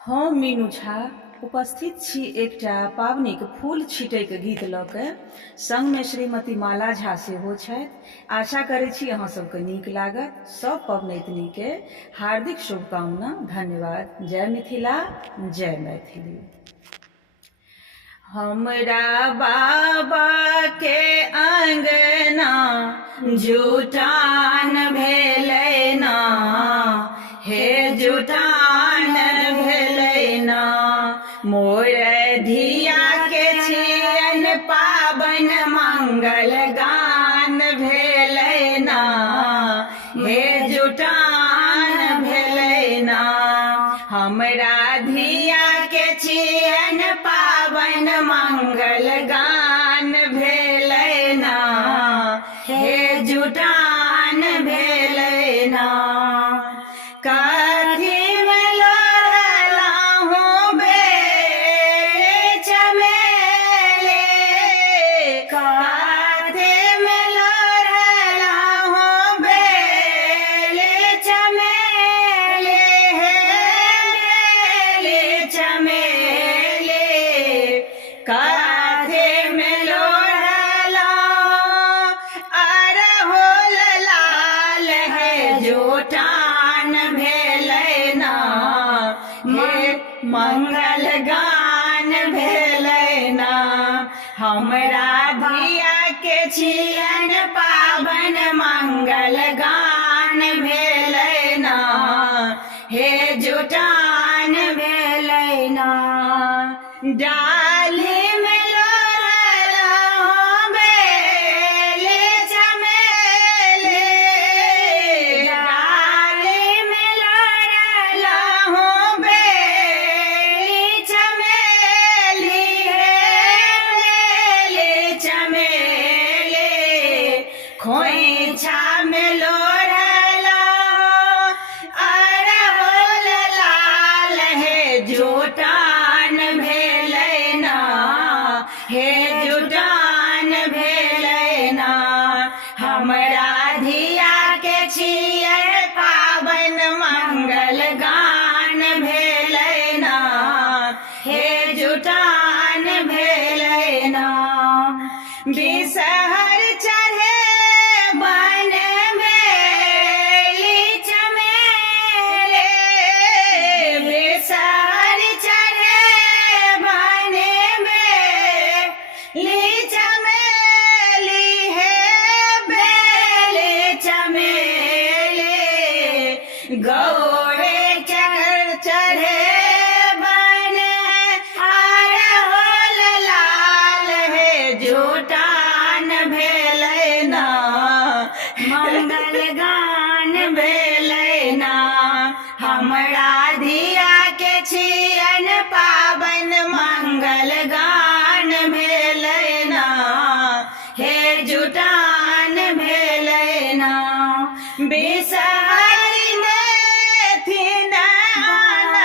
हम मीनू झा उपस्थित छी एकटा पावनिक फूल छीटैके गीत लऽ के संगमे श्रीमती माला झा सेहो छथि। आशा करै छी अहाँ सबके नीक लागत। सब पबनैतनीके हार्दिक शुभकामना, धन्यवाद। जय मिथिला, जय मैथिली। हमरा बाबा के अंगना जुटान भेलै ना, हे जुटान भेलै ना। मोर धिया के छियन पाबन मंगल गान भेलै ना, हे जुटान भेलै ना। हमरा धिया के छियन पाबन मंगल गान भेलै ना, हे जुटान भेलै ना। कथीमे लोढ़लहुँ बेली चमेली, कथीमे लोढ़लहुँ बेली चमेली, हे बेली चमेली। कथीमे लोढ़लहुँ अरहुल लाल, हे जुटान भेलै ना, हे मंगल गान भेलै ना। हमरा धिया के छियन पाबन मंगल गान भेलै ना, हे जुटान भेलै ना। डालीमे लोढ़लहुँ बेली चमेली, डालीमे लोढ़लहुँ बेली चमेली, हे बेली चमेली। खोइछामे लोढ़लहुँ अरहुल लाल, हे जुटान भेलै ना, हे जुटान भेलै ना। हमरा धिया के छियै पाबन मंगल गान भेलै ना, हे जुटान भेलै ना। बिषहर चढ़े बन बेली चमेली, बिषहर चढ़े बन बेली चमेली, हे बेली चमेली। गौरे चढ़े बन अरहुल लाल, हे जुटान भेलै ना, मंगल गान भेलै ना। हमरा धिया के छियन पाबन मंगल गान भेलै ना, हे जुटान भेलै ना। बिषहरि देथिन अन्न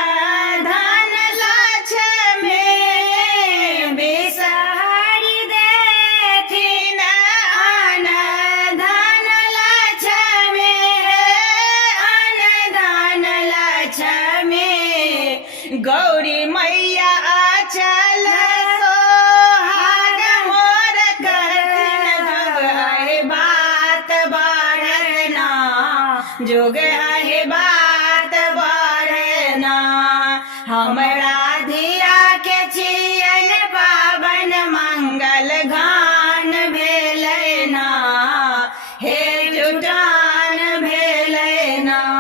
धन लक्ष्मी, बिषहरि देथिन अन्न धन लक्ष्मी, अन्न धन लक्ष्मी। गौरी मैया अचल सोहाग मोर करथिन, जोग है बात बढ़े ना। हमरा धिया के छियन पाबन मंगल गान भेलै ना, हे जुटान